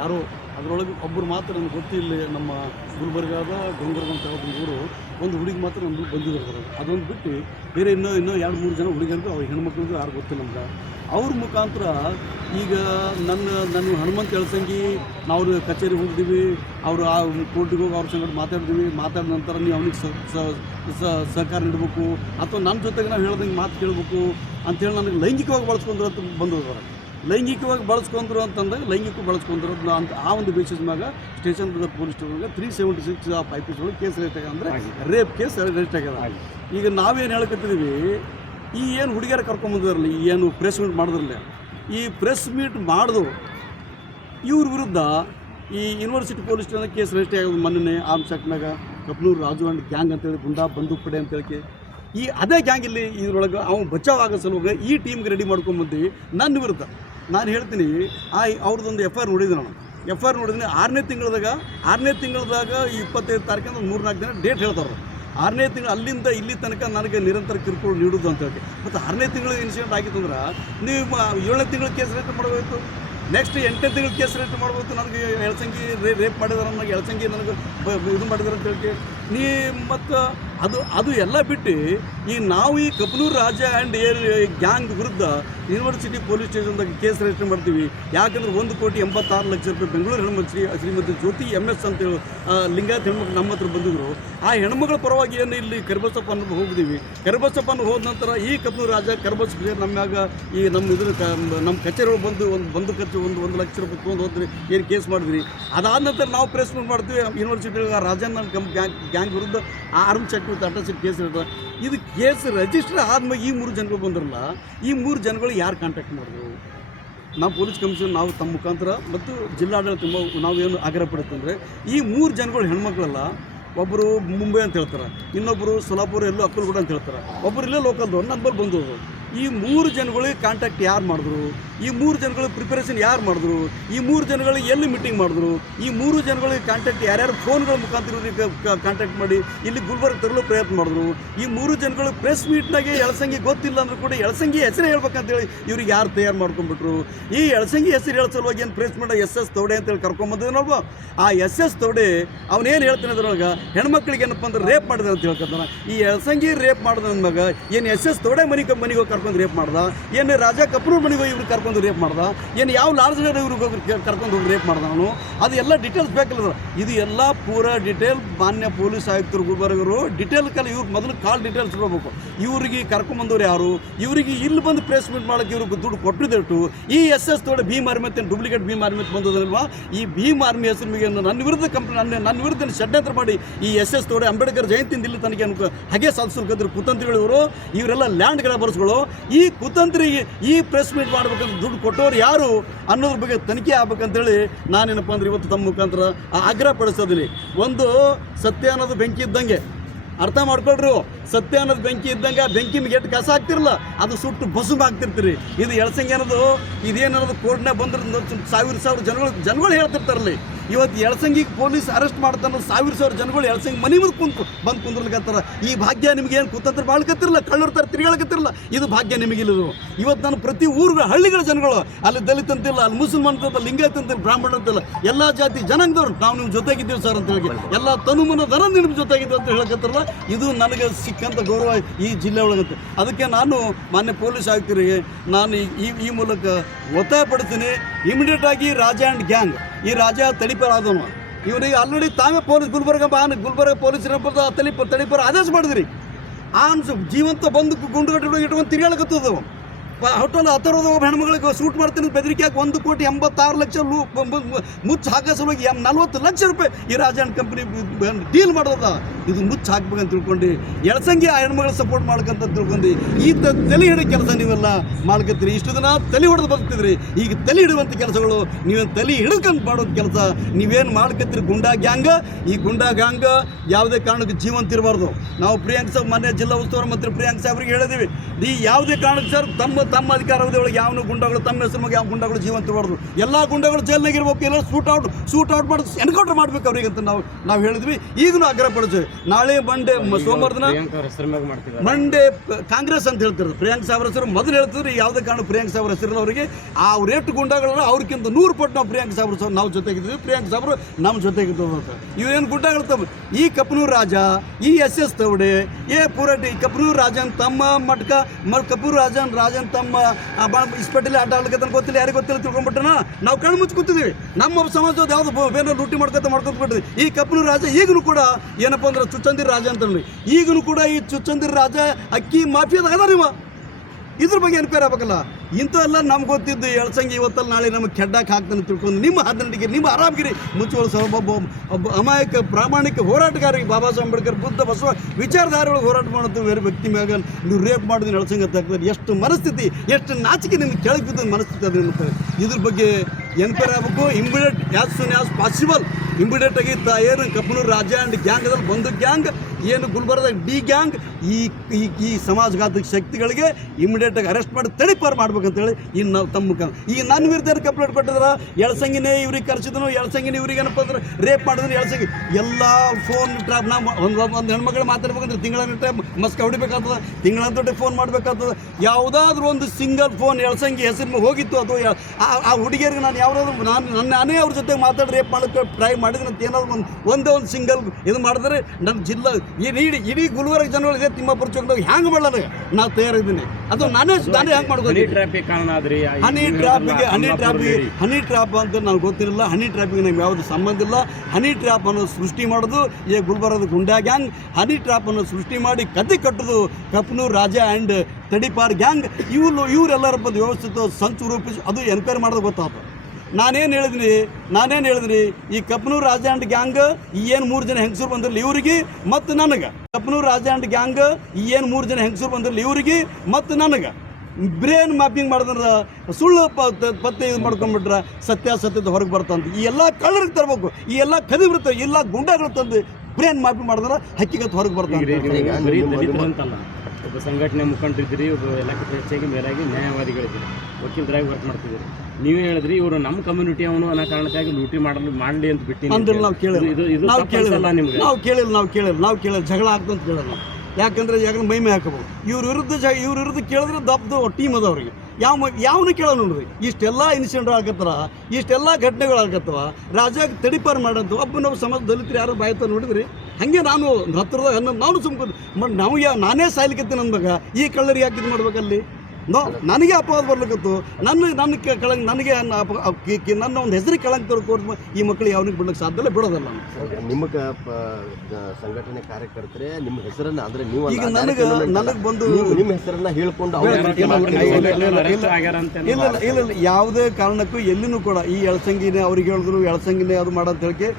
ಯಾರೋ ಅದರೊಳಗೆ ಒಬ್ಬರು ಮಾತ್ರ ನನಗೆ ಗೊತ್ತಿಲ್ಲ. ನಮ್ಮ ಗುಲ್ಬರ್ಗಾದ ಗಂಗೂರ್ಗ ಅಂತ ಒಂದು ಊರು ಒಂದು ಹುಡುಗಿ ಮಾತ್ರ ನಮ್ಗೆ ಬಂದಿದ್ದಾರೆ. ಅದೊಂದು ಬಿಟ್ಟು ಬೇರೆ ಇನ್ನೂ 2-3 ಜನ ಹುಡುಗರಿಗೂ ಅವ್ರ ಹೆಣ್ಮಕ್ಳಿಗೂ ಯಾರು ಗೊತ್ತಿಲ್ಲ ನಮ್ಗೆ. ಅವ್ರ ಮುಖಾಂತರ ಈಗ ನನ್ನ ಹನುಮಂತ ಎಳ್ಸಂಗಿ ನಾವು ಕಚೇರಿಗೆ ಹೋಗಿದ್ದೀವಿ, ಅವರು ಆ ಕೋರ್ಟಿಗೆ ಹೋಗಿ ಅವ್ರ ಸಂಗಡ ಮಾತಾಡಿದ ನಂತರ ನೀವು ಅವ್ನಿಗೆ ಸಹಕಾರ ನೀಡಬೇಕು ಅಥವಾ ನನ್ನ ಜೊತೆಗೆ ನಾವು ಹೇಳ್ದಂಗೆ ಮಾತು ಕೇಳಬೇಕು ಅಂಥೇಳಿ ನನಗೆ ಲೈಂಗಿಕವಾಗಿ ಬಳಸ್ಕೊಂಡ್ರು ಅಂತ ಬಂದವರು. ಲೈಂಗಿಕವಾಗಿ ಬಳಸ್ಕೊಂಡ್ರು ಅಂತಂದಾಗ ಲೈಂಗಿಕ ಬಳಸ್ಕೊಂಡ್ರು ಅಂತ ಆ ಒಂದು ಬೇಸಿಸ್ ಮ್ಯಾಗ ಸ್ಟೇಷನ್ ಪೊಲೀಸ್ ಸ್ಟೇಷನ್ಗೆ 376 ಆಫ್ IPC ಒಳಗೆ ಕೇಸ್ ರಿಜಿಸ್ಟರ್ ಆಗ್ಯದ. ಅಂದರೆ ರೇಪ್ ಕೇಸ್ ರಿಜಿಸ್ಟರ್ ಆಗ್ಯದ. ಈಗ ನಾವೇನು ಹೇಳಕತ್ತಿದ್ದೀವಿ, ಈ ಏನು ಹುಡುಗಿಯರ ಕರ್ಕೊಂಬಂದಿರಲಿ, ಏನು ಪ್ರೆಸ್ ಮೀಟ್ ಮಾಡಿದ್ರಲ್ಲ, ಈ ಪ್ರೆಸ್ ಮೀಟ್ ಮಾಡಿದ್ರು ಇವ್ರ ವಿರುದ್ಧ ಈ university police station case register ಆಗೋದು. ಮೊನ್ನೆ ಆರ್ಮ್ಸ್ ಆಕ್ಟ್ ಮ್ಯಾಗ ಕಪ್ನೂರು ರಾಜು ಅಂಡ್ ಗ್ಯಾಂಗ್ ಅಂತೇಳಿ ಗುಂಡಾ ಬಂದೂಕ್ ಪಡೆ ಅಂತೇಳಿ ಈ ಅದೇ ಗ್ಯಾಂಗ್ ಇಲ್ಲಿ ಇದ್ರೊಳಗೆ ಅವ್ನು ಬಚಾವ್ ಆಗೋ ಸಲುವಾಗಿ ಈ ಟೀಮ್ಗೆ ರೆಡಿ ಮಾಡ್ಕೊಂಬಂದು ನನ್ನ ವಿರುದ್ಧ ನಾನು ಹೇಳ್ತೀನಿ. ಅವ್ರದ್ದೊಂದು FIR ನೋಡಿದ್ದೆ ನಾನು. FIR ನೋಡಿದ್ದೀನಿ 6ನೇ ತಿಂಗಳದಾಗ 25 ತಾರೀಕಿಂದ 3-4 ದಿನ ಡೇಟ್ ಹೇಳ್ತಾರೆ. 6ನೇ ತಿಂಗಳು ಅಲ್ಲಿಂದ ಇಲ್ಲಿ ತನಕ ನನಗೆ ನಿರಂತರ ಕಿರುಕುಳ ನೀಡೋದು ಅಂತ ಹೇಳಿ. ಮತ್ತು 6ನೇ ತಿಂಗಳು ಇನ್ಸಿಡೆಂಟ್ ಆಗಿತ್ತಂದ್ರೆ ನೀವು 7ನೇ ತಿಂಗಳು ಕೇಸ್ ರಿಜಿಸ್ಟರ್ ಮಾಡಬೇಕು, ನೆಕ್ಸ್ಟ್ 8ನೇ ತಿಂಗಳು ಕೇಸ್ ರಿಜಿಸ್ಟರ್ ಮಾಡಬೇಕು. ನನಗೆ ಎಳ್ಸಂಗಿ ರೇಪ್ ಮಾಡಿದಾರೆ, ನನಗೆ ಎಳ್ಸಂಗಿ ನನಗೆ ಇದು ಮಾಡಿದಾರೆ ಅಂತ ಹೇಳಿ ನೀ ಮತ್ತು ಅದು ಎಲ್ಲ ಬಿಟ್ಟು ಈಗ ನಾವು ಈ ಕಪ್ನೂರು ರಾಜ ಆ್ಯಂಡ್ ಗ್ಯಾಂಗ್ ವಿರುದ್ಧ ಯೂನಿವರ್ಸಿಟಿ ಪೊಲೀಸ್ ಸ್ಟೇಷನ್ದಾಗ ಕೇಸ್ ರಿಜಿಸ್ಟರ್ ಮಾಡ್ತೀವಿ. ಯಾಕಂದ್ರೆ 1,86,00,000 ಬೆಂಗಳೂರು ಹೆಣ್ಮಕ್ಳು ಶ್ರೀಮತಿ ಜ್ಯೋತಿ MS ಅಂತೇಳಿ ಲಿಂಗಾಯತ್ ಹೆಣ್ಮಕ್ಳು ನಮ್ಮ ಹತ್ರ ಬಂದಿದ್ರು. ಆ ಹೆಣ್ಮಗಳ ಪರವಾಗಿ ಏನು ಇಲ್ಲಿ ಕರಿಬಸಪ್ಪ ಅನ್ನೋದು ಹೋಗಿದ್ದೀವಿ. ಕರಿಬಸಪ್ಪ ಅನ್ನೋ ಹೋದ ನಂತರ ಈ ಕಪ್ನೂರು ರಾಜ ಕರಿಬಸಪ್ಪ ನಮ್ಯಾಗ ಈ ನಮ್ಮ ಕಚೇರಿ ಬಂದು ಒಂದು ಖರ್ಚು 1 ಲಕ್ಷ ರೂಪಾಯಿ ತೊಗೊಂಡು ಹೋದ್ರಿ, ಏನು ಕೇಸ್ ಮಾಡಿದ್ರಿ. ಅದಾದ ನಂತರ ನಾವು ಪ್ರೆಸ್ ಮೀಟ್ ಮಾಡ್ತೀವಿ. ಯೂನಿವರ್ಸಿಟಿ ರಾಜನ್ ಗ್ಯಾಂಗ್ ವಿರುದ್ಧ arms act with attached case ಇರ್ತದೆ. ಇದು ಕೇಸ್ ರಿಜಿಸ್ಟರ್ ಆದ್ಮೇಲೆ ಈ 3 ಜನಗಳು ಬಂದ್ರಲ್ಲ, ಈ 3 ಜನಗಳು ಯಾರು ಕಾಂಟ್ಯಾಕ್ಟ್ ಮಾಡಿದ್ರು? ನಾವು ಪೊಲೀಸ್ ಕಮಿಷನ್ ನಾವು ತಮ್ಮ ಮುಖಾಂತರ ಮತ್ತು ಜಿಲ್ಲಾಡಳಿತ ನಾವೇನು ಆಗ್ರಹ ಪಡುತ್ತಂದರೆ, ಈ 3 ಜನಗಳು ಹೆಣ್ಮಕ್ಳಲ್ಲ. ಒಬ್ಬರು ಮುಂಬೈ ಅಂತ ಹೇಳ್ತಾರೆ, ಇನ್ನೊಬ್ಬರು ಸೊಲಾಪುರ ಎಲ್ಲೋ ಅಕ್ಕಲಗೂಡ ಅಂತ ಹೇಳ್ತಾರೆ, ಒಬ್ಬರು ಇಲ್ಲೇ ಲೋಕಲ್ದವ್ರು ನನ್ನ ಬಳಿ ಬಂದವರು. ಈ 3 ಜನಗಳಿಗೆ ಕಾಂಟ್ಯಾಕ್ಟ್ ಯಾರು ಮಾಡಿದ್ರು? ಈ 3 ಜನಗಳಿಗೆ ಪ್ರಿಪರೇಷನ್ ಯಾರು ಮಾಡಿದ್ರು? ಈ 3 ಜನಗಳಿಗೆ ಎಲ್ಲಿ ಮೀಟಿಂಗ್ ಮಾಡಿದ್ರು? ಈ 3 ಜನಗಳಿಗೆ ಕಾಂಟ್ಯಾಕ್ಟ್ ಯಾರ್ಯಾರು ಫೋನ್ಗಳ ಮುಖಾಂತರ ಇವ್ರಿಗೆ ಕಾಂಟ್ಯಾಕ್ಟ್ ಮಾಡಿ ಇಲ್ಲಿ ಗುಲ್ಬರ್ಗ ತರಲು ಪ್ರಯತ್ನ ಮಾಡಿದ್ರು? ಈ 3 ಜನಗಳು ಪ್ರೆಸ್ ಮೀಟ್ನಾಗೆ ಎಳ್ಸಂಗಿ ಗೊತ್ತಿಲ್ಲ ಅಂದ್ರೂ ಕೂಡ ಎಳ್ಸಂಗಿ ಹೆಸರು ಹೇಳ್ಬೇಕಂತೇಳಿ ಇವ್ರಿಗೆ ಯಾರು ತಯಾರು ಮಾಡ್ಕೊಂಡ್ಬಿಟ್ರು? ಈ ಎಳ್ಸಂಗಿ ಹೆಸರು ಹೇಳೋ ಸಲುವಾಗಿ ಏನು ಪ್ರೆಸ್ ಮೀಟ್ SS ತೌಡೆ ಅಂತೇಳಿ ಕರ್ಕೊಂಬಂದಿದ್ನಲ್ವ, ಆ SS ತೌಡೆ ಅವನೇನು ಹೇಳ್ತಾನೆ ಅದ್ರೊಳಗೆ ಹೆಣ್ಮಕ್ಳಿಗೆ ಏನಪ್ಪ ಅಂದ್ರೆ ರೇಪ್ ಮಾಡಿದ್ರೆ ಅಂತ ಹೇಳ್ಕೊತಾನೆ. ಈ ಎಳ್ಸಂಗಿ ರೇಪ್ ಮಾಡಿದ ಅಂದಾಗ ಏನು SS ತೌಡೆ ಮನೆಗೆ ಹೋಗಿ ಕರ್ಕೊಂಡು ರೇಪ್ ಮಾಡ್ದ? ಏನು ರಾಜ ಕಪ್ನೂರ್ ಮನೆಗೆ ಹೋಗಿ ಇವ್ರಿಗೆ ಕರ್ಕೊಂಡು ರೇಪ್ ಮಾಡ್ದ? ಏನು ಯಾವ ಲಾಡ್ಜ್ನಲ್ಲಿ ಇವ್ರಿಗೆ ಹೋಗಿ ಕರ್ಕೊಂಡು ಹೋಗಿ ರೇಪ್ ಮಾಡ್ದ? ಅವನು ಅದು ಎಲ್ಲ ಡೀಟೇಲ್ಸ್ ಬೇಕಿಲ್ಲ. ಇದು ಎಲ್ಲ ಪೂರ ಡೀಟೇಲ್ ಮಾನ್ಯ ಪೊಲೀಸ್ ಆಯುಕ್ತರು ಗುಲ್ಬರ್ಗರು ಡೀಟೇಲ್ ಕಾಲ ಇವ್ರು ಮೊದಲು ಕಾಲ್ ಡೀಟೇಲ್ಸ್ ಇಡಬೇಕು. ಇವ್ರಿಗೆ ಕರ್ಕೊಂಬಂದವ್ರು ಯಾರು? ಇವರಿಗೆ ಇಲ್ಲಿ ಬಂದು ಪ್ರೆಸ್ ಮೀಟ್ ಮಾಡೋಕ್ಕೆ ಇವ್ರಿಗೆ ದುಡ್ಡು ಕೊಟ್ಟಿದ್ದೆಟ್ಟು. ಈ SS ತೋಡೆ ಭೀಮ್ ಆರ್ಮಿ ಅಂತ ಡೂಪ್ಲಿಕೇಟ್ ಭೀಮ್ ಆರ್ಮಿ ಅಂತ ಬಂದದಲ್ವಾ, ಈ ಭೀಮ್ ಆರ್ಮಿ ಹೆಸರು ಮೇಲೆ ನನ್ನ ವಿರುದ್ಧ ನನ್ನ ವಿರುದ್ಧ ಷಡ್ಯಂತ್ರ ಮಾಡಿ ಈ SS ತೋಡೆ ಅಂಬೇಡ್ಕರ್ ಜಯಂತಿಯಿಂದ ಇಲ್ಲಿ ತನಕ ಹಾಗೆ ಸಾಧಿಸ್ಬೇಕಂದ್ರೆ ಕುತಂತ್ರಿಗಳು ಇವರೆಲ್ಲ ಲ್ಯಾಂಡ್ ಗ್ರಾಬರ್ಸ್ಗಳು. ಈ ಕುತಂತ್ರಿಗೆ ಈ ಪ್ರೆಸ್ ಮೀಟ್ ಮಾಡ್ಬೇಕಂತ ದುಡ್ಡು ಕೊಟ್ಟವ್ರು ಯಾರು ಅನ್ನೋದ್ರ ಬಗ್ಗೆ ತನಿಖೆ ಆಗ್ಬೇಕಂತೇಳಿ ನಾನೇನಪ್ಪ ಅಂದ್ರೆ ಇವತ್ತು ತಮ್ಮ ಮುಖಾಂತರ ಆಗ್ರಹ ಪಡಿಸೋದಿಲ್ಲ. ಒಂದು ಸತ್ಯ ಅನ್ನೋದು ಬೆಂಕಿ ಇದ್ದಂಗೆ, ಅರ್ಥ ಮಾಡ್ಕೊಳ್ರಿ. ಸತ್ಯ ಅನ್ನೋದು ಬೆಂಕಿ ಇದ್ದಂಗೆ, ಬೆಂಕಿ ಎಷ್ಟು ಕಸ ಆಗ್ತಿರಲ್ಲ ಅದು ಸುಟ್ಟು ಬಸುಮ್ ಆಗ್ತಿರ್ತೀರಿ. ಇದು ಎಳ್ಸಂಗಿ ಅನ್ನೋದು ಇದೇನನ್ನೋದು ಕೋರ್ಟ್ನಾಗ ಬಂದ್ರೆ 1,000 ಜನಗಳು ಹೇಳ್ತಿರ್ತಾರಲ್ಲಿ. ಇವತ್ತು ಎಳ್ಸಂಗಿಗೆ ಪೊಲೀಸ್ ಅರೆಸ್ಟ್ ಮಾಡ್ತಾನೆ 1,000 ಜನಗಳು ಎಳ್ಸಂಗಿ ಮನೆ ಮುಂದೆ ಬಂದು ಕುಂದ್ರಲಿಕ್ಕತ್ತಾರ. ಈ ಭಾಗ್ಯ ನಿಮಗೆ ಏನು ಕುತಂತ್ರ ಮಾಡ್ಕತ್ತಿರಲ್ಲ, ಕಳ್ಳರ ಥರ ತಿರುಗಾಳಕತ್ತಿರಲ್ಲ, ಇದು ಭಾಗ್ಯ ನಿಮಗಿಲ್ಲದು. ಇವತ್ತು ನಾನು ಪ್ರತಿ ಊರುಗಳ ಹಳ್ಳಿಗಳ ಜನಗಳು, ಅಲ್ಲಿ ದಲಿತ ಅಂತಿಲ್ಲ, ಅಲ್ಲಿ ಮುಸಲ್ಮಾನ್ ಅಂತ, ಲಿಂಗಾಯತ್ ಅಂತಿಲ್ಲ, ಬ್ರಾಹ್ಮಣ ಅಂತಿಲ್ಲ, ಎಲ್ಲ ಜಾತಿ ಜನಾಂಗದವ್ರು ನಾವು ನಿಮ್ಮ ಜೊತೆಗಿದ್ದೀವಿ ಸರ್ ಅಂತ ಹೇಳಿ, ಎಲ್ಲ ತನುಮನ ದರ ನಿಮ್ಮ ಜೊತೆಗಿದ್ದೀವಿ ಅಂತ ಹೇಳಕತ್ತಿರಲ್ಲ. ಇದು ನನಗೆ ಸಿಕ್ಕಂಥ ಗೌರವ ಈ ಜಿಲ್ಲೆ ಒಳಗಂತೆ. ಅದಕ್ಕೆ ನಾನು ಮಾನ್ಯ ಪೊಲೀಸ್ ಆಯುಕ್ತರಿಗೆ ನಾನು ಈ ಮೂಲಕ ಒತ್ತಾಯ ಪಡ್ತೀನಿ, ಇಮಿಡಿಯೇಟಾಗಿ ರಾಜ ಆ್ಯಂಡ್ ಗ್ಯಾಂಗ್, ಈ ರಾಜ ತಡಿಪರ ಆದವನು, ಇವನಿಗೆ ಆಲ್ರೆಡಿ ತಾವೇ ಪೊಲೀಸ್ ಗುಲ್ಬರ್ಗ ಪೊಲೀಸರ ತಡಿಪರ ಆದೇಶ ಮಾಡಿದ್ರಿ. ಜೀವಂತ ಬಂದು ಗುಂಡುಗಟ್ಟೆ ಇಟ್ಕೊಂಡು ತಿರುಗಾಳಕತ್ತದವು. ಹೋಟೆಲ್ ಹತ್ತಿರದ ಹೆಣ್ಮಗಳಿಗೆ ಸೂಟ್ ಮಾಡ್ತೀನಿ ಬೆದರಿಕೆ ಹಾಕಿ 1,86,00,000 ಮುಚ್ಚು ಹಾಕೋ ಸಲುವಾಗಿ 40 ಲಕ್ಷ ರೂಪಾಯಿ ಈ ರಾಜ ಆ್ಯಂಡ್ ಕಂಪ್ನಿ ಡೀಲ್ ಮಾಡೋದ. ಇದು ಮುಚ್ಚು ಹಾಕ್ಬೇಕಂತ ತಿಳ್ಕೊಂಡು ಎಳ್ಸಂಗಿ ಆ ಹೆಣ್ಮಗಳ ಸಪೋರ್ಟ್ ಮಾಡ್ಕಂತ ತಿಳ್ಕೊಂಡು ಈ ತಲೆ ಹಿಡೋ ಕೆಲಸ ನೀವೆಲ್ಲ ಮಾಡ್ಕತ್ತೀರಿ. ಇಷ್ಟು ದಿನ ತಲೆ ಹೊಡೆದು ಬದುಕ್ತಿದ್ರಿ, ಈಗ ತಲೆ ಹಿಡುವಂಥ ಕೆಲಸಗಳು ನೀವೇನು ತಲೆ ಹಿಡ್ಕೊಂಡು ಮಾಡೋದು ಕೆಲಸ ನೀವೇನು ಮಾಡ್ಕತ್ತೀರಿ. ಗುಂಡಾ ಗ್ಯಾಂಗ್, ಈ ಗುಂಡಾ ಗ್ಯಾಂಗ್ ಯಾವುದೇ ಕಾರಣಕ್ಕೆ ಜೀವಂತ ಇರಬಾರ್ದು. ನಾವು ಪ್ರಿಯಾಂಕ್ ಸಾಬ್ ಮಾನ್ಯ ಜಿಲ್ಲಾ ಉಸ್ತುವಾರಿ ಮಂತ್ರಿ ಪ್ರಿಯಾಂಕ್ ಸಾಬ್ರಿಗೆ ಹೇಳಿದ್ದೀವಿ, ಈ ಯಾವುದೇ ಕಾರಣಕ್ಕೆ ಸರ್ ತಮ್ಮ ತಮ್ಮ ಅಧಿಕಾರ ಅವಧಿ ಒಳಗೆ ಯಾವ ಗುಂಡಗಳು ತಮ್ಮ ಹೆಸರು ಬಗ್ಗೆ ಯಾವ ಗುಂಡಗಳು ಜೀವಂತ ಹೊಡೆದು ಎಲ್ಲ ಗುಂಡಗಳು ಜೈಲ್ನಾಗಿರ್ಬೇಕು, ಎಲ್ಲ ಶೂಟ್ ಔಟ್ ಮಾಡೋದು ಎನ್ಕೌಂಟರ್ ಮಾಡ್ಬೇಕು ಅವ್ರಿಗೆ ಅಂತ ನಾವು ಹೇಳಿದ್ವಿ. ಈಗಲೂ ಆಗ್ರಹ ಪಡಿಸ್ತೀವಿ. ನಾಳೆ ಸೋಮವಾರ ದಿನ ಮಂಡೇ ಕಾಂಗ್ರೆಸ್ ಅಂತ ಹೇಳ್ತಿರೋದು ಪ್ರಿಯಾಂಕ್ ಸಾವ್ರ ಹೆಸರು ಮೊದಲು ಹೇಳ್ತಿದ್ರು. ಯಾವುದೇ ಕಾರಣ ಪ್ರಿಯಾಂಕ್ ಸಾವ್ರ ಹೆಸರು ಅವರಿಗೆ ಆ ರೇಟ್ ಗುಂಡಗಳು ಅವ್ರಿಗಿಂತ 100 ಪಟ್ಟು ನಾವು ಪ್ರಿಯಾಂಕ್ ಸಾವ್ರ ನಾವು ಜೊತೆಗಿದ್ವಿ, ಪ್ರಿಯಾಂಕ್ ಸಾವ್ರು ನಮ್ಮ ಜೊತೆಗಿದ್ದು ಅಂತ. ಇವೇನು ಗುಂಡಗಳು ಈ ಕಪ್ಪನೂರು ರಾಜ, ಈ SS ತವಡೆ, ಪೂರಟಿ ಕಪ್ಪನೂರು ರಾಜನ್ ತಮ್ಮ ಮಟ್ಕ ಕಪ್ಪೂರು ರಾಜನ್ ತಮ್ಮ ಇಸ್ಪೆಟ್ಟಲ್ಲಿ ಆಟ ಆಡ್ಲಿಕ್ಕೆ ಗೊತ್ತಿಲ್ಲ, ಯಾರಿಗೆ ಗೊತ್ತಿಲ್ಲ ತಿಳ್ಕೊಂಡ್ಬಿಟ್ಟನ ನಾವು ಕಣ್ಣು ಮುಚ್ಚಿ ಕೂತಿದ್ದೀವಿ. ನಮ್ಮ ಸಮಾಜದ ಯಾವುದು ಬೇರೆ ಲೂಟಿ ಮಾಡ್ಕೊತ ಈ ಕಪ್ಪನೂರು ರಾಜ ಈಗಲೂ ಕೂಡ ಏನಪ್ಪ ಅಂದ್ರೆ ಚುಚ್ಚಂದಿರ ರಾಜ ಅಂತಂದ್ರಿ. ಈಗಲೂ ಕೂಡ ಈ ಚುಚ್ಚಂದಿರ ರಾಜ ಅಕ್ಕಿ ಮಾಫಿಯಾದಾಗ ಅದ ನೀವು ಇದ್ರ ಬಗ್ಗೆ ಎನ್ಕ್ವೈರಿ ಆಗ್ಬೇಕಲ್ಲ. ಇಂಥವೆಲ್ಲ ನಮ್ಗೆ ಗೊತ್ತಿದ್ದು ಎಳ್ಸಂಗಿ ಇವತ್ತಲ್ಲಿ ನಾಳೆ ನಮಗೆ ಕೆಡ್ಡಕ್ಕೆ ಹಾಕ್ತಾನೆ ತಿಳ್ಕೊಂಡು ನಿಮ್ಮ ಹದಿನೆಂಟಿಗೆ ನಿಮ್ಮ ಆರಾಮಗಿರಿ ಮುಚ್ಚುವಳು ಒಬ್ಬ ಅಮಾಯಕ ಪ್ರಾಮಾಣಿಕ ಹೋರಾಟಗಾರರಿಗೆ ಬಾಬಾ ಸಾಹೇಬ್ ಅಂಬೇಡ್ಕರ್ ಬುದ್ಧ ಬಸವ ವಿಚಾರಧಾರೆಗಳಿಗೆ ಹೋರಾಟ ಮಾಡೋದು ಬೇರೆ ವ್ಯಕ್ತಿ ಮ್ಯಾಗ ನೀವು ರೇಪ್ ಮಾಡಿದ್ರೆ ಎಳ್ಸಂಗಿ ಆಗ್ತದೆ. ಎಷ್ಟು ಮನಸ್ಥಿತಿ, ಎಷ್ಟು ನಾಚಿಕೆ ನಿಮ್ಗೆ ಕೆಳಗೆ ಬಿದ್ದ ಮನಸ್ಥಿತಿ ಅದು ನಿಮ್ಗೆ. ಇದ್ರ ಬಗ್ಗೆ ಎನ್ಕ್ವೈರಿ ಆಗಬೇಕು. Immediate as soon as possible ಇಮಿಡಿಯೇಟಾಗಿ ಏನು ಕಪ್ಪನೂರು ರಾಜ ಆ್ಯಂಡ್ ಗ್ಯಾಂಗದಲ್ಲಿ ಬಂದು ಗ್ಯಾಂಗ್ ಏನು ಗುಲ್ಬರ್ಗದ ಡಿ ಗ್ಯಾಂಗ್ ಈ ಸಮಾಜಘಾತಕ ಶಕ್ತಿಗಳಿಗೆ ಇಮಿಡಿಯೇಟಾಗಿ ಅರೆಸ್ಟ್ ಮಾಡಿ ತಡಿಪಾರು ಮಾಡ್ಬೇಕಂತೇಳಿ ಇನ್ನು ನಾವು ತಮ್ಮ ಈಗ ನನ್ನ ವಿರುದ್ಧ ಕಂಪ್ಲೇಂಟ್ ಕೊಟ್ಟಿದ್ರೆ ಎಳ್ಸಂಗಿನೇ ಇವ್ರಿಗೆ ಕರೆಸಿದನು, ಎಳ್ಸಂಗಿನ ಇವ್ರಿಗೆ ಏನಪ್ಪ ಅಂದ್ರೆ ರೇಪ್ ಮಾಡಿದ್ರು. ಎಳ್ಸಂಗಿ ಎಲ್ಲ ಫೋನ್ ಟ್ರಾಪ್ ನಾವು ಒಂದು ಹೆಣ್ಮಕ್ಳು ಮಾತಾಡ್ಬೇಕಂದ್ರೆ ತಿಂಗಳ ಮಸ್ಕ ಹೊಡಿಬೇಕಾಗ್ತದೆ, ತಿಂಗಳಂತೊಟ್ಟೆ ಫೋನ್ ಮಾಡಬೇಕಾಗ್ತದೆ. ಯಾವುದಾದ್ರೂ ಒಂದು ಸಿಂಗಲ್ ಫೋನ್ ಎಳ್ಸಂಗಿ ಹೆಸರು ಹೋಗಿತ್ತು ಅದು ಆ ಹುಡುಗಿಯರಿಗೆ ನಾನು ಯಾವುದಾದ್ರು ನಾನೇ ಅವ್ರ ಜೊತೆ ಮಾತಾಡಿ ರೇಪ್ ಮಾಡೋಕ್ಕೆ ಟ್ರೈ ಮಾಡಿದ್ರೆ ಅಂತ ಏನಾದ್ರು ಒಂದೇ ಒಂದು ಸಿಂಗಲ್ ಇದು ಮಾಡಿದ್ರೆ ನಮ್ಮ ಜಿಲ್ಲಾ ಇಡೀ ಗುಲ್ಬರ್ಗ ಜನಗಳು ಇದೆ ತಿಮ್ಮಾಪುರ ಚೌಕದಾಗ ಹ್ಯಾಂಗೆ ಮಾಡಲ್ಲ ನಾವು ತಯಾರಿದ್ದೀನಿ. ಅದು ನಾನೇ ಹ್ಯಾಂಗೆ ಮಾಡ್ಬೋದು. ಹನಿ ಟ್ರ್ಯಾಪ್ ಅಂತ ನನಗೆ ಗೊತ್ತಿರಲಿಲ್ಲ. ಹನಿ ಟ್ರ್ಯಾಪಿಗೆ ನಮ್ಗೆ ಯಾವುದು ಸಂಬಂಧ ಇಲ್ಲ. ಹನಿ ಟ್ರ್ಯಾಪ್ ಅನ್ನೋದು ಸೃಷ್ಟಿ ಮಾಡೋದು ಈ ಗುಲ್ಬರ್ಗದ ಗುಂಡಾ ಗ್ಯಾಂಗ್. ಹನಿ ಟ್ರ್ಯಾಪ್ ಅನ್ನೋದು ಸೃಷ್ಟಿ ಮಾಡಿ ಕದ್ದಿ ಕಟ್ಟೋದು ಕಪ್ಪನೂರು ರಾಜ ಆ್ಯಂಡ್ ತಡಿಪಾರ್ ಗ್ಯಾಂಗ್. ಇವರೆಲ್ಲರ ಬಗ್ಗೆ ವ್ಯವಸ್ಥಿತ ಸಂಚು ರೂಪಿಸಿ ಅದು ಎನ್ಕ್ವೈರಿ ಮಾಡೋದು ಗೊತ್ತಾಗ್ತದೆ. ನಾನೇನು ಹೇಳಿದ್ರಿ ಈ ಕಪ್ಪನೂರು ರಾಜ ಆ್ಯಂಡ್ ಗ್ಯಾಂಗ್ ಏನು 3 ಜನ ಹೆಂಗಸರು ಬಂದಿರಲಿ ಇವರಿಗೆ ಮತ್ತು ನನಗೆ, ಕಪ್ಪನೂರು ರಾಜ ಆ್ಯಂಡ್ ಗ್ಯಾಂಗ್ ಏನು 3 ಜನ ಹೆಂಗಸರು ಬಂದಿರಲಿ ಇವರಿಗೆ ಮತ್ತು ನನಗೆ ಬ್ರೇನ್ ಮ್ಯಾಪಿಂಗ್ ಮಾಡಿದ್ರೆ ಸುಳ್ಳು ಪತ್ತೆ ಇದು ಮಾಡ್ಕೊಂಡ್ಬಿಟ್ರೆ ಸತ್ಯಾಸತ್ಯದ ಹೊರಗೆ ಬರ್ತಂತ. ಈ ಎಲ್ಲ ಕಳ್ಳರಿಗೆ ತರಬೇಕು, ಈ ಎಲ್ಲ ಕದಿಬಿಡ್ತಾರೆ, ಎಲ್ಲ ಗುಂಡಾಗಳು ತಂದು ಬ್ರೇನ್ ಮ್ಯಾಪಿಂಗ್ ಮಾಡಿದ್ರೆ ಹಕ್ಕಿಗತ್ತು ಹೊರಗೆ ಬರ್ತಂತ. ಒಬ್ಬ ಸಂಘಟನೆ ಮುಖಂಡರಿದ್ದೀರಿ, ಒಬ್ಬ ಇಲಾಖೆ ಹೆಚ್ಚಾಗಿ ಮೇಲಾಗಿ ನ್ಯಾಯವಾದಿಗಳಿದ್ದೀರಿ, ವಕೀಲರಾಗಿ ವರ್ಕ್ ಮಾಡ್ತಿದ್ದೀರಿ. ನೀವೇ ಹೇಳಿದ್ರಿ ಇವರು ನಮ್ಮ ಕಮ್ಯುನಿಟಿ ಅವನು ಅನ್ನೋ ಕಾರಣಕ್ಕಾಗಿ ಲೂಟಿ ಮಾಡಲಿ ಅಂತ ಬಿಟ್ಟು ಅಂದ್ರೆ ನಾವು ಕೇಳಿಲ್ಲ ಜಗಳ ಆಗ್ತಂತ ಕೇಳಲ್ಲ. ಯಾಕಂದ್ರೆ ಮೈಮೆ ಹಾಕಬಹುದು. ಇವ್ರ ವಿರುದ್ಧ ಕೇಳಿದ್ರೆ ದಪ್ಪದು ಟೀಮ್ ಅದ ಅವ್ರಿಗೆ ಯಾವನು ಕೇಳೋಣ ನೋಡ್ರಿ. ಇಷ್ಟೆಲ್ಲ ಇನ್ಸಿಡೆಂಟ್ ಆಗತ್ತಾರ, ಇಷ್ಟೆಲ್ಲ ಘಟನೆಗಳು ಆಗತ್ತವ, ರಾಜಾಗ ತಡಿಪಾರು ಮಾಡೋದು ಒಬ್ಬ ಸಮಾಜ ದಲಿತರು ಯಾರು ಬಾಯ್ತ ನೋಡಿದ್ರಿ. ಹಾಗೆ ನಾನು ಹತ್ತಿರದ ನಾನು ಸುಮ್ಕೊಂಡು ನಾನೇ ಸಾಯ್ಲಿಕ್ಕೆ ಅನ್ಬೇಕ. ಈ ಕಳ್ಳರಿಗೆ ಯಾಕೆ ಇದು ಮಾಡ್ಬೇಕಲ್ಲಿ? ನನಗೆ ಅಪವಾದ ಬರ್ಲಿಕ್ಕತ್ತು, ನನಗೆ ನನ್ನ ಒಂದು ಹೆಸರಿಗೆ ಕಳಂಕ ತರ್ಕೊಂಡು ಈ ಮಕ್ಕಳು ಯಾವನಿಗೆ ಬಿಡ್ಲಿಕ್ಕೆ ಸಾಧ್ಯ ಇಲ್ಲ, ಬಿಡೋದಲ್ಲ. ನಿಮಗೆ ಸಂಘಟನೆ ಕಾರ್ಯಕರ್ತರೆ ನಿಮ್ಮ ಹೆಸರನ್ನ ಅಂದ್ರೆ ನೀವು ಈಗ ನನಗೆ ಬಂದು ನಿಮ್ಮ ಹೆಸರನ್ನ ಹೇಳ್ಕೊಂಡು ಇಲ್ಲ ಯಾವುದೇ ಕಾರಣಕ್ಕೂ ಎಲ್ಲಿನೂ ಕೂಡ ಈ ಎಳ್ಸಂಗಿನೇ ಅವ್ರಿಗೆ ಹೇಳಿದ್ರು ಎಳ್ಸಂಗಿನೇ ಅದು ಮಾಡಂತ ಹೇಳಿಕೆ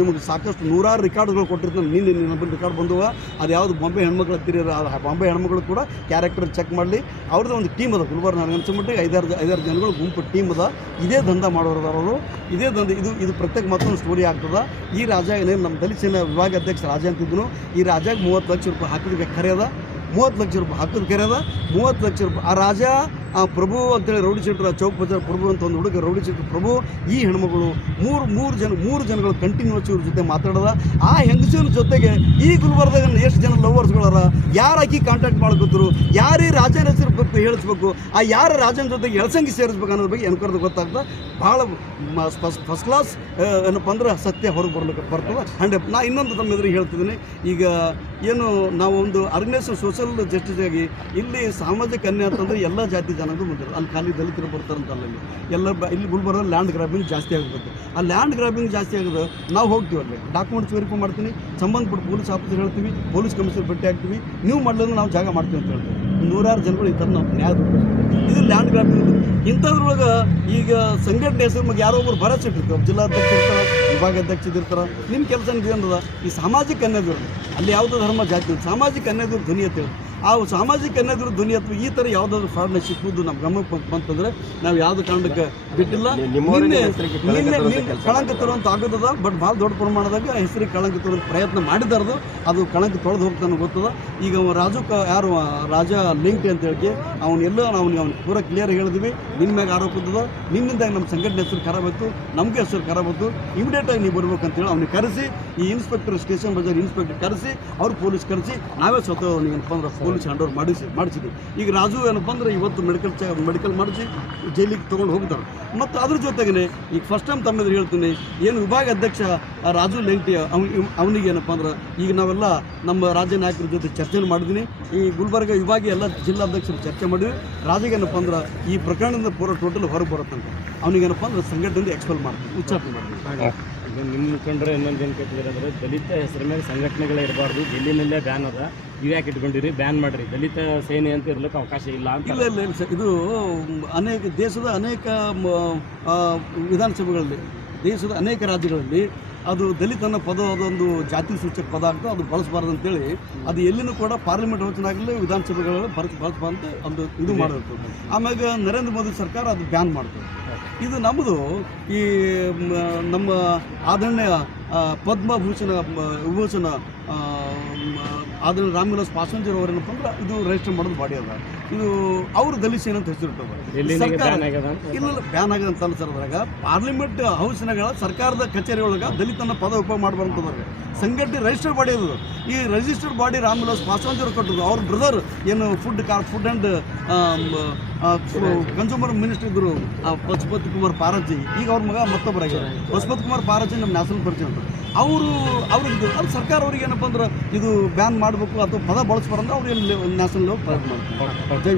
ನಿಮಗೆ ಸಾಕಷ್ಟು 100 ರೆಕಾರ್ಡ್ಗಳು ಕೊಟ್ಟಿರ್ತಾರೆ. ನಿನ್ನ ರೆಕಾರ್ಡ್ ಬಂದುವ ಅದು ಯಾವುದು ಬಾಂಬೆ ಹೆಣ್ಮಕ್ಳು ಹತ್ತಿರ ಬಾಂಬೆ ಹೆಣ್ಮಕ್ಳು ಕೂಡ ಕ್ಯಾರೆಕ್ಟರ್ ಚೆಕ್ ಮಾಡಲಿ. ಅವ್ರದ್ದು ಒಂದು ಟೀಮ್ ಅದ ಗುಲ್ಬರ್ಗ. ನನಗೆ ಅನ್ಸಮಟ್ಟಿಗೆ 5-6 ಜನಗಳು ಗುಂಪು ಟೀಮ್ ಅದ. ಇದೇ ದಂಧ ಮಾಡೋರು ಇದೇ ದಂಧ. ಇದು ಪ್ರತ್ಯೇಕ ಮತ್ತೊಂದು ಸ್ಟೋರಿ ಆಗ್ತದೆ. ಈ ರಾಜ ಏನೇನು ನಮ್ಮ ದಲಿತ ಸೇನಾ ವಿಭಾಗ ಅಧ್ಯಕ್ಷ ರಾಜ ಅಂತಿದ್ರು. ಈ ರಾಜಾಗ 30 ಲಕ್ಷ ರೂಪಾಯಿ ಹಾಕಿದ ಕರೆ ಅದ, 30 ಲಕ್ಷ ರೂಪಾಯಿ ಹಾಕಿದ ಕರೆ ಅದ, 30 ಲಕ್ಷ ರೂಪಾಯಿ. ಆ ರಾಜ ಪ್ರಭು ಅಂತೇಳಿ ರೌಡಿ ಶೆಟ್ರ ಚೌಕ್ ಬಜಾರ್ ಪ್ರಭು ಅಂತ ಒಂದು ಹುಡುಗ ರೌಡಿ ಶೆಟ್ರ ಪ್ರಭು ಈ ಹೆಣ್ಮಗಳು ಮೂರು ಜನಗಳು ಕಂಟಿನ್ಯೂಸ್ ಇವ್ರ ಜೊತೆ ಮಾತಾಡೋದ. ಆ ಹೆಂಗಸಿನ ಜೊತೆಗೆ ಈ ಗುಲ್ಬರ್ದಾಗ ಎಷ್ಟು ಜನ ಲವರ್ಸ್ಗಳಾರ, ಯಾರು ಆಕಿ ಕಾಂಟ್ಯಾಕ್ಟ್ ಮಾಡ್ಕೊತರು, ಯಾರೇ ರಾಜನ ಹೆಸರು ಬೇಕು ಹೇಳಿಸ್ಬೇಕು, ಆ ಯಾರ ರಾಜನ ಜೊತೆಗೆ ಎಳ್ಸಂಗಿ ಸೇರಿಸ್ಬೇಕು ಅನ್ನೋದ್ರ ಬಗ್ಗೆ ಎನ್ಕರ್ದು ಗೊತ್ತಾಗ್ತದೆ. ಭಾಳ ಫಸ್ಟ್ ಕ್ಲಾಸ್ ಏನಪ್ಪ ಅಂದ್ರೆ ಸತ್ಯ ಹೊರಗೆ ಬರ್ತದೆ 100%. ನಾ ಇನ್ನೊಂದು ತಮ್ಮ ಎದುರಿಗೆ ಹೇಳ್ತಿದ್ದೀನಿ. ಈಗ ಏನು ನಾವು ಒಂದು ಆರ್ಗನೈಸೇಷನ್ ಸೋಷಲ್ ಜಸ್ಟಿಸ್ ಆಗಿ ಇಲ್ಲಿ ಸಾಮಾಜಿಕ ಅನ್ಯಾಯ ಅಂತಂದರೆ ಎಲ್ಲ ಜಾತಿ ಜನಗಳು ಬಂದಿರೋದು. ಅಲ್ಲಿ ಖಾಲಿ ದಲಿತರು ಬರ್ತಾರಂತಲ್ಲ, ಇಲ್ಲಿ ಗುಲ್ಬರ್ಗ ಲ್ಯಾಂಡ್ ಗ್ರಾಬಿಂಗ್ ಜಾಸ್ತಿ ಆಗುತ್ತೆ. ಆ ಲ್ಯಾಂಡ್ ಗ್ರಾಬಿಂಗ್ ಜಾಸ್ತಿ ಆಗೋದು ನಾವು ಹೋಗ್ತೀವಿ, ಅಲ್ಲಿ ಡಾಕ್ಯುಮೆಂಟ್ಸ್ ವೆರಿಫೈ ಮಾಡ್ತೀನಿ, ಸಂಬಂಧಪಟ್ಟ ಪೊಲೀಸ್ ಆಫೀಸರ್ ಹೇಳ್ತೀವಿ, ಪೊಲೀಸ್ ಕಮಿಷನರ್ ಭೇಟಿ ಆಗ್ತೀವಿ, ನೀವು ಮಾಡಲಿಲ್ಲ ನಾವು ಜಾಗ ಮಾಡ್ತೀವಿ ಅಂತ ಹೇಳ್ತೀವಿ. 100 ಜನಗಳು ಈ ಥರ ನಾವು ನ್ಯಾಯ ಇದು ಲ್ಯಾಂಡ್ ಗ್ರಾಬಿಂಗ್. ಇಂಥದ್ರೊಳಗೆ ಈಗ ಸಂಘಟನೆ ಹೆಸರು ಬಗ್ಗೆ ಯಾರೋ ಒಬ್ಬರು ಭರವಸೆ ಇಟ್ಟಿರ್ತಾರೆ, ಜಿಲ್ಲಾಧ್ಯಕ್ಷ ಇರ್ತಾರೆ, ವಿಭಾಗ ಅಧ್ಯಕ್ಷ ಇರ್ತಾರೆ. ನಿಮ್ಮ ಕೆಲಸ ಏನದ ಈ ಸಾಮಾಜಿಕ ಅನ್ಯಾಯದವ್ರು, ಅಲ್ಲಿ ಯಾವುದೋ ಧರ್ಮ ಜಾತಿ ಸಾಮಾಜಿಕ ಅನ್ಯಾಯದವ್ರು ಧ್ವನಿ ಅಂತ ಹೇಳಿ ಆ ಸಾಮಾಜಿಕ ಅನ್ಯಾಯದ ಧ್ವನಿ ಅಥವಾ ಈ ಥರ ಯಾವುದಾದ್ರು ಫ್ರಾಡ್ನ ಸಿಕ್ಕುವುದು ನಮ್ಮ ಗಮನಕ್ಕೆ ಬಂತಂದ್ರೆ ನಾವು ಯಾವುದೇ ಕಾರಣಕ್ಕೆ ಬಿಟ್ಟಿಲ್ಲ. ನಿನ್ನೆ ಕಳಂಕ ತರುವಂತ ಆಗೋದದ, ಬಟ್ ಭಾಳ ದೊಡ್ಡ ಪ್ರಮಾಣದಾಗ ಹೆಸರಿಗೆ ಕಳಂಕ ತರುವಂಥ ಪ್ರಯತ್ನ ಮಾಡಿದಾರದು, ಅದು ಕಳಂಕ ತೊಳೆದು ಹೋಗ್ತಾನೆ ಗೊತ್ತದ. ಈಗ ರಾಜು ಯಾರು ರಾಜ ಲಿಂಕ್ ಅಂತ ಹೇಳಿ ಅವನ್ನೆಲ್ಲ ಅವ್ನಿಗೆ ಪೂರ ಕ್ಲಿಯರ್ ಹೇಳಿದ್ವಿ, ನಿನ್ನ ಮ್ಯಾಗ ಆರೋಪ ಇದ್ದದ, ನಿನ್ನಿಂದ ನಮ್ಮ ಸಂಘಟನೆ ಹೆಸರು ಖರಾಬ್ ಆಯಿತು, ನಮಗೆ ಹೆಸರು ಖರಾಬ್ ಆಯಿತು, ಇಮಿಡಿಯೇಟಾಗಿ ನೀವು ಬರ್ಬೇಕಂತೇಳಿ ಅವ್ನಿಗೆ ಕರೆಸಿ, ಈ ಇನ್ಸ್ಪೆಕ್ಟರ್ ಸ್ಟೇಷನ್ ಬಜಾರ್ ಇನ್ಸ್ಪೆಕ್ಟರ್ ಕರೆಸಿ ಅವ್ರು ಪೊಲೀಸ್ ಕರೆಸಿ ನಾವೇ ಸ್ವತಃ ಅವ್ನಿಗೆ ಏನಪ್ಪ ಅಂದ್ರೆ ಪೊಲೀಸ್ ಹ್ಯಾಂಡ್ ಓವರ್ ಮಾಡಿಸಿದ್ವಿ. ಈಗ ರಾಜು ಏನಪ್ಪ ಅಂದ್ರೆ ಇವತ್ತು ಮೆಡಿಕಲ್ ಮಾಡಿಸಿ ಜೈಲಿಗೆ ತೊಗೊಂಡು ಹೋಗ್ತಾರೆ. ಮತ್ತು ಅದ್ರ ಜೊತೆಗೇ ಈಗ ಫಸ್ಟ್ ಟೈಮ್ ತಮ್ಮೆದುರು ಹೇಳ್ತೀನಿ, ಏನು ವಿಭಾಗ ಅಧ್ಯಕ್ಷ ರಾಜು ಲೆಂಟಿ ಅವನಿಗೆ ಏನಪ್ಪ ಅಂದ್ರೆ ಈಗ ನಾವೆಲ್ಲ ನಮ್ಮ ರಾಜ್ಯ ನಾಯಕರ ಜೊತೆ ಚರ್ಚೆ ಮಾಡಿದ್ದೀನಿ. ಈ ಗುಲ್ಬರ್ಗ ವಿಭಾಗೀಯ ಎಲ್ಲ ಜಿಲ್ಲಾಧ್ಯಕ್ಷರು ಚರ್ಚೆ ಮಾಡಿದ್ವಿ. ರಾಜಿಗೆ ಏನಪ್ಪ ಅಂದ್ರೆ ಈ ಪ್ರಕರಣದಿಂದ ಪೂರ ಟೋಟಲ್ ಹೊರಗೆ ಬರುತ್ತಂತ ಅವನಿಗೇನಪ್ಪ ಅಂದ್ರೆ ಸಂಘಟನೆಯಿಂದ ಎಕ್ಸ್ಪೆಲ್ ಮಾಡ್ತೀವಿ, ಉಚ್ಚಾಟನೆ ಮಾಡ್ತೀವಿ. ಈಗ ನಿಮ್ಮ ಮುಖಂಡರು ಇನ್ನೊಂದು ಏನು ಕೇಳ್ತಿದ್ದಾರೆ ಅಂದರೆ ದಲಿತ ಹೆಸರ ಮೇಲೆ ಸಂಘಟನೆಗಳೇ ಇರಬಾರ್ದು, ಜಿಲ್ಲೆನಲ್ಲೇ ಬ್ಯಾನ್ ಅದ, ಇವು ಯಾಕೆ ಇಟ್ಕೊಂಡಿರಿ, ಬ್ಯಾನ್ ಮಾಡಿರಿ, ದಲಿತ ಸೇನೆ ಅಂತ ಇರ್ಲಿಕ್ಕೆ ಅವಕಾಶ ಇಲ್ಲ ಅಂತ. ಇಲ್ಲ ಸರ್, ಇದು ದೇಶದ ಅನೇಕ ವಿಧಾನಸಭೆಗಳಲ್ಲಿ, ದೇಶದ ಅನೇಕ ರಾಜ್ಯಗಳಲ್ಲಿ ಅದು ದಲಿತ ಅನ್ನೋ ಪದ ಅದೊಂದು ಜಾತಿ ಸೂಚಕ ಪದ ಆಗ್ತದೆ, ಅದು ಬಳಸಬಾರ್ದು ಅಂತೇಳಿ ಅದು ಎಲ್ಲಿನೂ ಕೂಡ ಪಾರ್ಲಿಮೆಂಟ್ ಹೋಚನಾಗಲಿ ವಿಧಾನಸಭೆಗಳಲ್ಲಿ ಬಳಸಬಾರ್ದು ಒಂದು ಇದು ಮಾಡಿರ್ತದೆ. ಆಮ್ಯಾಗ ನರೇಂದ್ರ ಮೋದಿ ಸರ್ಕಾರ ಅದು ಬ್ಯಾನ್ ಮಾಡ್ತದೆ. ಇದು ನಮ್ಮದು ಈ ನಮ್ಮ ಆದರಣೀಯ ಪದ್ಮಭೂಷಣ ವಿಭೂಷಣ ಆದರಣೀಯ ರಾಮವಿಲಾಸ್ ಪಾಸ್ವಾನ್ ಅವರೇನಪ್ಪ ಅಂದ್ರೆ ಇದು ರಿಜಿಸ್ಟರ್ ಮಾಡೋದು ಬಾಡಿ ಅದ. ಇದು ಅವರು ದಲಿತ ಸೇನೆ ಅಂತ ಹೆಸರಿಟ್ಟದ ಸರ್ಕಾರ. ಇಲ್ಲ ಬ್ಯಾನ್ ಆಗಿದೆ ಅಂತಲ್ಲ ಸರ್, ಅದ್ರಾಗ ಪಾರ್ಲಿಮೆಂಟ್ ಹೌಸ್ನಾಗ ಸರ್ಕಾರದ ಕಚೇರಿ ಒಳಗೆ ದಲಿತನ ಪದ ಉಪಯೋಗ ಮಾಡಬಾರ್ದು. ಸಂಘಟನೆ ರಿಜಿಸ್ಟರ್ಡ್ ಬಾಡಿ ಅದು. ಈ ರಿಜಿಸ್ಟರ್ಡ್ ಬಾಡಿ ರಾಮವಿಲಾಸ್ ಪಾಸ್ವಾನ್ ಅವರು ಕೊಟ್ಟರು. ಅವ್ರ ಬ್ರದರ್ ಏನು ಫುಡ್ ಆ್ಯಂಡ್ ಕನ್ಸ್ಯೂಮರ್ ಮಿನಿಸ್ಟರ್ ಇದ್ದರು ಪಶುಪತಿ ಕುಮಾರ್ ಪಾರಾಜಿ, ಈಗ ಅವ್ರ ಮಗ ಮತ್ತೊಬ್ಬರಾಗ್ಯಾರ ಪಶುಪತಿ ಕುಮಾರ್ ಪಾರಾಜಿ, ನಮ್ಮ ನ್ಯಾಷನಲ್ ಪರಿಚಯ ಅಂತ ಅವ್ರಿಗೆ ಅದು ಸರ್ಕಾರ ಅವ್ರಿಗೆ ಏನಪ್ಪ ಅಂದ್ರೆ ಇದು ಬ್ಯಾನ್ ಮಾಡಬೇಕು ಅಥವಾ ಪದ ಬಳಸಬಾರ್ದು, ಅವ್ರು ನ್ಯಾಷನಲ್ ಲೆವೆಲ್ ಪ್ರಯತ್ನ ಮಾಡ್ತಾರೆ.